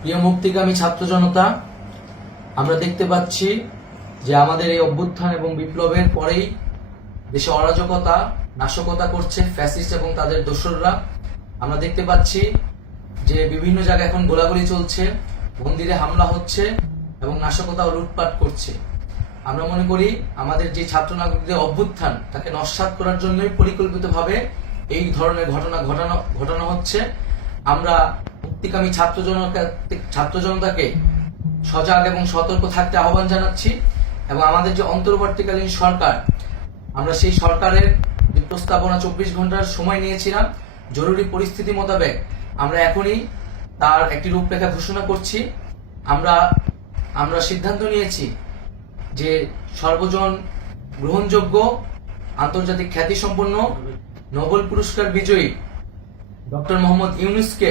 প্রিয় মুক্তিকামী ছাত্র জনতা, আমরা দেখতে পাচ্ছি যে আমাদের এই অভ্যুত্থান এবং বিপ্লবের পরেই দেশে অরাজকতা নাশকতা করছে ফ্যাসিস্ট এবং তাদের দোসররা। আমরা দেখতে পাচ্ছি যে বিভিন্ন জায়গায় এখন গোলাগুলি চলছে, মন্দিরে হামলা হচ্ছে এবং নাশকতা ও লুটপাট করছে। আমরা মনে করি আমাদের যে ছাত্র নাগরিকদের অভ্যুত্থান তাকে নস্যাৎ করার জন্যই পরিকল্পিতভাবে এই ধরনের ঘটনা ঘটানো হচ্ছে। আমরা মুক্তিকামী ছাত্র জনতাকে সজাগ এবং সতর্ক থাকতে আহ্বান জানাচ্ছি এবং আমাদের যে অন্তর্বর্তীকালীন সরকার, আমরা সেই সরকারের যে প্রস্তাবনা 24 ঘন্টার সময় নিয়েছিলাম, জরুরি পরিস্থিতি মোতাবেক আমরা এখনই তার একটি রূপরেখা ঘোষণা করছি। আমরা সিদ্ধান্ত নিয়েছি যে সর্বজন গ্রহণযোগ্য আন্তর্জাতিক খ্যাতিসম্পন্ন নোবেল পুরস্কার বিজয়ী ডক্টর মোহাম্মদ ইউনূসকে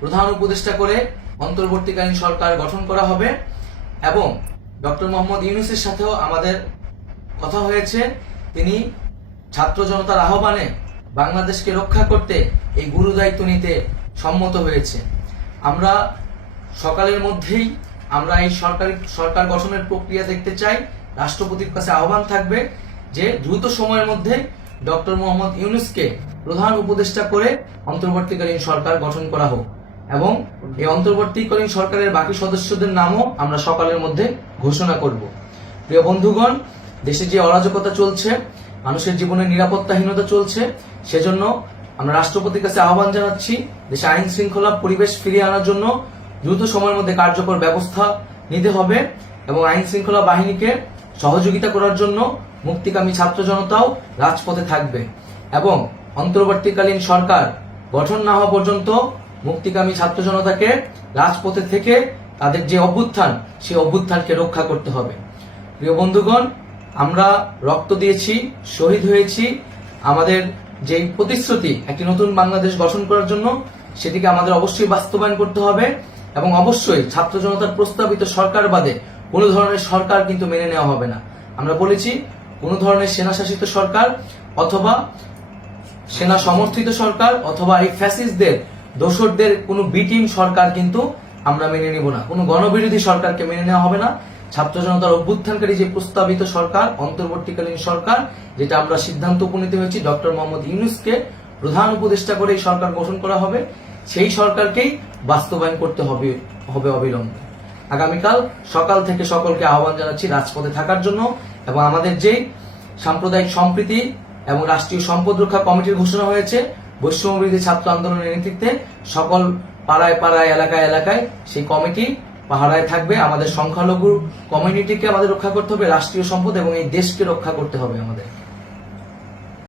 প্রধান উপদেষ্টা করে অন্তর্বর্তীকালীন সরকার গঠন করা হবে এবং ডক্টর মোহাম্মদ ইউনূসের সাথেও আমাদের কথা হয়েছে। তিনি ছাত্র জনতার আহ্বানে বাংলাদেশকে রক্ষা করতে এই গুরুদায়িত্ব নিতে সম্মত হয়েছে। আমরা সকালের মধ্যেই আমরা এই সরকার গঠনের প্রক্রিয়া দেখতে চাই। রাষ্ট্রপতির কাছে আহ্বান থাকবে যে দ্রুত সময়ের মধ্যে ডক্টর মোহাম্মদ ইউনূসকে প্রধান উপদেষ্টা করে অন্তর্বর্তীকালীন সরকার গঠন করা হোক এবং এই অন্তর্বর্তীকালীন সরকারের বাকি সদস্যদের নামও আমরা সকালের মধ্যে ঘোষণা করব। প্রিয় বন্ধুগণ, দেশে যে অরাজকতা চলছে, মানুষের জীবনের নিরাপত্তাহীনতা চলছে, সেজন্য আমরা রাষ্ট্রপতির কাছে আহ্বান জানাচ্ছি দেশে আইন শৃঙ্খলা পরিবেশ ফিরিয়ে আনার জন্য দ্রুত সময়ের মধ্যে কার্যকর ব্যবস্থা নিতে হবে এবং আইন শৃঙ্খলা বাহিনীকে সহযোগিতা করার জন্য মুক্তিকামী ছাত্র জনতাও রাজপথে থাকবে এবং অন্তর্বর্তীকালীন সরকার গঠন না হওয়া পর্যন্ত মুক্তিকামী ছাত্র জনতাকে রাজপথে থেকে তাদের যে অভ্যুত্থান, সেই অভ্যুত্থানকে রক্ষা করতে হবে। প্রিয় বন্ধুগণ, আমরা রক্ত দিয়েছি, শহীদ হয়েছি। আমাদের যে প্রতিশ্রুতি একটি নতুন বাংলাদেশ গঠন করার জন্য, সেটিকে আমাদের অবশ্যই বাস্তবায়ন করতে হবে এবং অবশ্যই ছাত্র জনতার প্রস্তাবিত সরকার বাদে কোনো ধরনের সরকার কিন্তু মেনে নেওয়া হবে না। আমরা বলেছি কোনো ধরনের সেনা শাসিত সরকার অথবা সেনা সমর্থিত সরকার অথবা এই ফ্যাসিস্টদের দোসরদের কোনো বিটিম সরকার কিন্তু আমরা মেনে নেব না। কোনো গণবিরোধী সরকারকে মেনে নেওয়া হবে না। ছাত্র জনতার অভ্যুত্থানকারী যে প্রস্তাবিত সরকার, অন্তর্বর্তীকালীন সরকার, যেটা আমরা সিদ্ধান্ত উপনীত হয়েছি ডক্টর মোহাম্মদ ইউনূসকে প্রধান উপদেষ্টা করে এই সরকার গঠন করা হবে, সেই সরকারকেই বাস্তবায়ন করতে হবে অবিলম্বে। আগামীকাল সকাল থেকে সকলকে আহ্বান জানাচ্ছি রাজপথে থাকার জন্য এবং আমাদের যে সাম্প্রদায়িক সম্প্রীতি এবং রাষ্ট্রীয় সম্পদ রক্ষা কমিটির ঘোষণা হয়েছে বৈষম্যবিরোধী ছাত্র আন্দোলনের নেতৃত্বে, সকল পাড়ায় পাড়ায় এলাকায় এলাকায় সেই কমিটি পাহারায় থাকবে। আমাদের সংখ্যালঘু কমিউনিটিকে আমাদের রক্ষা করতে হবে, রাষ্ট্রীয় সম্পদ এবং এই দেশকে রক্ষা করতে হবে আমাদের।